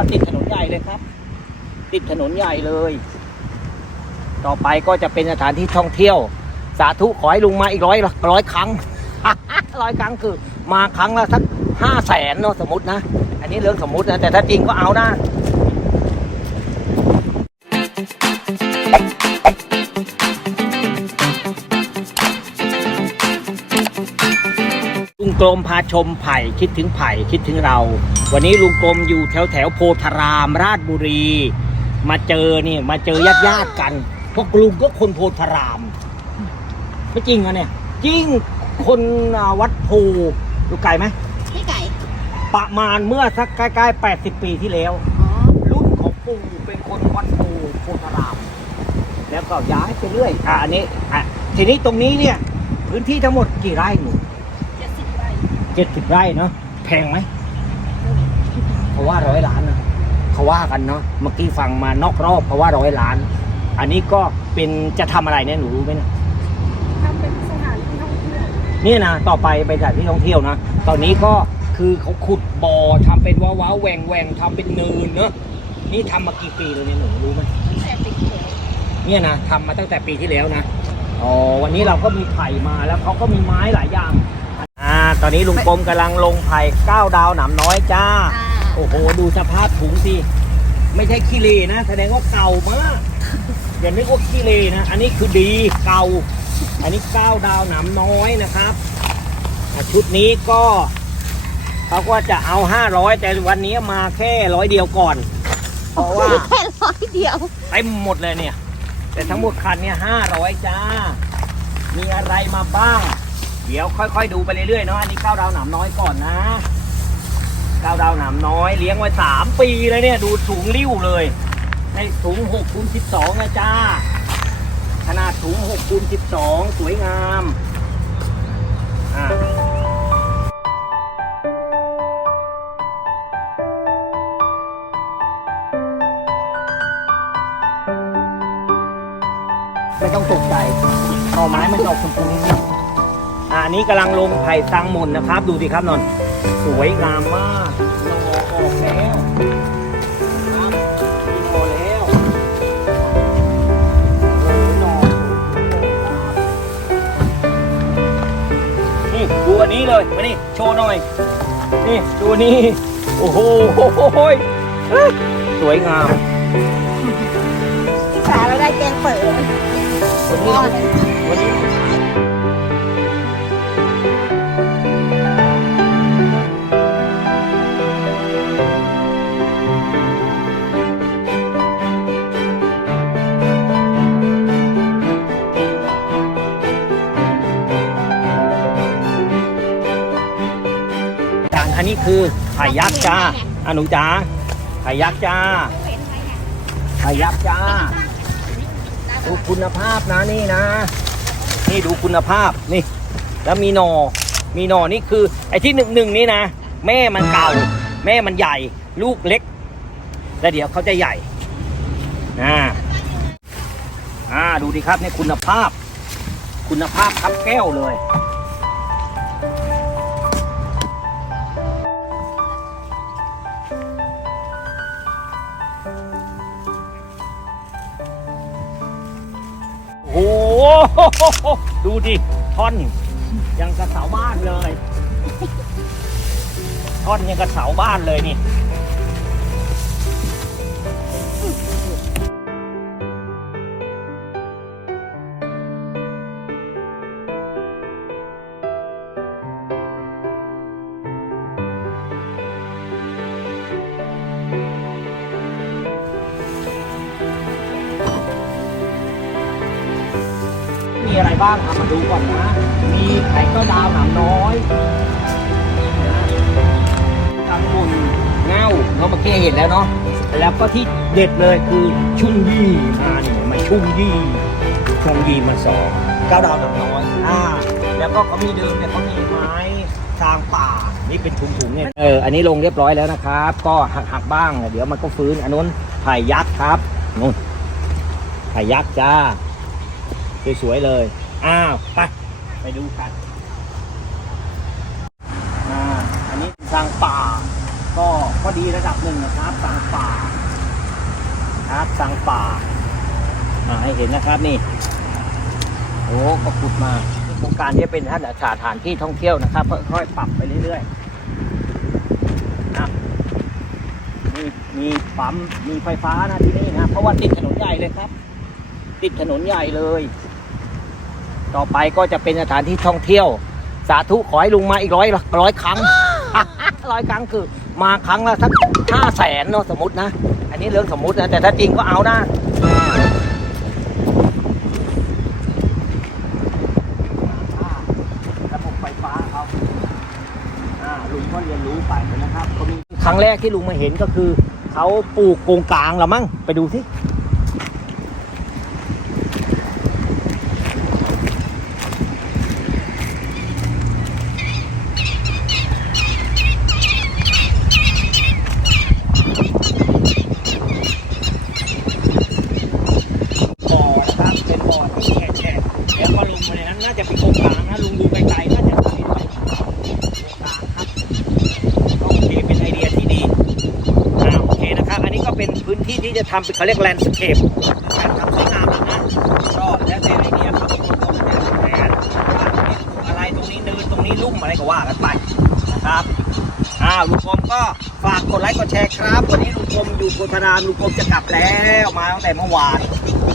ว่าติดถนนใหญ่เลยครับ ติดถนนใหญ่เลย ต่อไปก็จะเป็นสถานที่ท่องเที่ยว สาธุขอให้ลุงมาอีกร้อยร้อยครั้งร้อยครั้งคือ มาครั้งละสักห้าแสนเนาะสมมตินะ อันนี้เรื่องสมมตินะแต่ถ้าจริงก็เอานะ กลมพาชมไผ่คิดถึงไผ่คิดถึงเรา วันนี้ลุงกลมอยู่แถวแถวโพธารามราชบุรี มาเจอนี่มาเจอญาติญาติๆกันเพราะลุงก็คนโพธาราม ไม่จริงอะเนี่ย จริงคนอ่าวัดโพอยู่ไกลไหมพี่ไก่ประมาณเมื่อสักใกล้ๆ80 ปีที่แล้วอ๋อรุ่นของปู่เป็นคนวัดโพโพธาราม แล้วก็ย้ายไปเรื่อยอะอันนี้อะทีนี้ตรงนี้เนี่ย พื้นที่ทั้งหมดกี่ไร่หนูเจ็ดสิบไร่ เจ็ดสิบไร่เนาะแพงไหมเขาว่าร้อยล้านนะเขาว่ากันเนาะเมื่อกี้ฟังมานอกรอบเขาว่าร้อยล้าน อันนี้ก็เป็นจะทำอะไรเนี่ยหนูรู้ไหมเนี่ยทำเป็นสถานที่ท่องเที่ยวเนี่ยนะต่อไปไปสถานที่ท่องเที่ยวนะตอนนี้ก็คือเขาขุดบ่อทำเป็นว้าวว้าวแหวงแหวงทำเป็นเนินเนาะนี่ทำมากี่ปีแล้วเนี่ยหนูรู้ไหมตั้งแต่ปีที่แล้วเนี่ยนะทำมาตั้งแต่ปีที่แล้วนะอ๋อวันนี้เราก็มีไผ่มาแล้วเขาก็มีไม้หลายอย่าง อ่าตอนนี้ลุงกรมกำลังลงไผ่ก้าวดาวหนามน้อยจ้าอ่าโอ้โห ดูสภาพถุงสิ ไม่ใช่ขี้เลนะ แสดงว่าเก่ามากอย่านึกว่าขี้เลนะ อันนี้คือดีเก่า อันนี้ก้าวดาวหนามน้อยนะครับอะชุดนี้ก็เขาก็จะเอาห้าร้อยแต่วันนี้มาแค่ร้อยเดียวก่อน เพราะว่าแค่ร้อยเดียวเต็มหมดเลยเนี่ย แต่ทั้งหมดคันเนี่ยห้าร้อยจ้า มีอะไรมาบ้าง เดี๋ยวค่อยๆดูไปเรื่อยๆเนาะอันนี้ก้าวดาวหนามน้อยก่อนนะก้าวดาวหนามน้อยเลี้ยงไว้สามปีเลยเนี่ยดูสูงริ้วเลย ในสูงหกคูณสิบสองนะจ้าขนาดสูงหกคูณสิบสองสวยงามอ่าไม่ต้องตกใจหน่อไม้มันออกชมพูนิด อ่าอันนี้กำลังลงไผ่ตังหมุนนะครับ ดูสิครับนนท์สวยงามมากหน่อออกแล้วครับมีหน่อแล้วโอ้โหหน่อนี่ดูอันนี้เลยมานี่โชว์หน่อย นี่ดูอันนี่โอ้โหสวยงามพี่สาเราได้แกงเปิดวันนี้วันนี้ คือไข่ยักษ์จ้าอะหนูจ้าไข่ยักษ์จ้าไข่ยักษ์จ้า ดูคุณภาพนะนี่นะ นี่ดูคุณภาพนี่ แล้วมีหนอมีหนอนี่คือ ไอ้ที่หนึ่งหนึ่งนี่นะ แม่มันเก่า แม่มันใหญ่ ลูกเล็ก แล้วเดี๋ยวเขาจะใหญ่อ่าอ่าดูดิครับนี่คุณภาพ คุณภาพครับแก้วเลย ดิท่อนยังกระเสาบ้านเลย ท่อนยังกระเสาบ้านเลยนี่ มีอะไรบ้างมาดูก่อนนะ มีไข่ก็ดาวหนามน้อยตังบุญเง่าเราเมื่อกี้เห็นแล้วเนาะ แล้วก็ที่เด็ดเลยคือชุ่งยี่มาเนี่ยมาชุ่งยี่ชุ่งยี่มาสองเก้าดาวหนามน้อยอ่าแล้วก็เขามีเดิมเนี่ยเขามีไม้ทางป่า นี่เป็นถุงๆเนี่ย เออ อันนี้ลงเรียบร้อยแล้วนะครับ ก็หักๆบ้าง เดี๋ยวมันก็ฟื้น อันนู้นไผ่ยักษ์ครับ นู้นไผ่ยักษ์จ้า สวยๆเลย อ้าว ไป ไปดูกันอ่าอันนี้ทางป่า ก็ก็ดีระดับหนึ่งนะครับสังป่าครับสังป่าอ่าให้เห็นนะครับนี่โอ้ก็ขุดมาโครงการนี้เป็นท่านสถานที่ท่องเที่ยวนะครับค่อยๆปรับไปเรื่อยๆนะมีมีปั๊มมีไฟฟ้านะที่นี่นะเพราะว่าติดถนนใหญ่เลยครับ ติดถนนใหญ่เลย ต่อไปก็จะเป็นสถานที่ท่องเที่ยว สาธุขอให้ลุงมาอีกร้อยร้อยครั้งร้อยครั้งคือ มาครั้งละสักห้าแสนเนาะสมมตินะ อันนี้เรื่องสมมตินะ แต่ถ้าจริงก็เอานะระบบไฟฟ้าเขาอ่าลุงก็เรียนรู้ไปนะครับก็มีครั้งแรกที่ลุงมาเห็นก็คือ เขาปลูกโกงกลางละมั้งไปดูสิบ่อนะครับเป็นบ่อที่แฉะๆแล้วก็ลงไปในนั้นน่าจะเป็นโกงกลางนะลุงดูไกลๆน่าจะใช่ด้วยโกงกลางครับโอเคเป็นไอเดียที่ดี อ่าโอเคนะครับ อันนี้ก็เป็นพื้น ที่ที่จะทำเป็นเขาเรียกแลนด์สเคปการทำสวยงามนะก็แล้วแต่ไอเดียเขาเป็นคนตรงแต่แผนว่าตรงนี้ปลูกอะไรตรงนี้เนินตรงนี้ลุ่มอะไรก็ว่ากันไปนะครับอ้าวลุงกรมก็ฝากกดไลค์กดแชร์ครับ วันนี้ลุงกรมอยู่โพธารามลุงกรมจะกลับแล้วมาตั้งแต่เมื่อวาน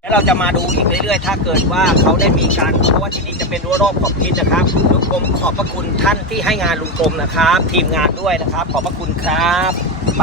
แล้วเราจะมาดูอีกเรื่อยๆ ถ้าเกิดว่าเขาได้มีการเพราะว่าที่นี่จะเป็นรั้วรอบขอบชิดนะครับลุงกรมขอบพระคุณท่านที่ให้งานลุงกรมนะครับ ทีมงานด้วยนะครับ ขอบพระคุณครับไป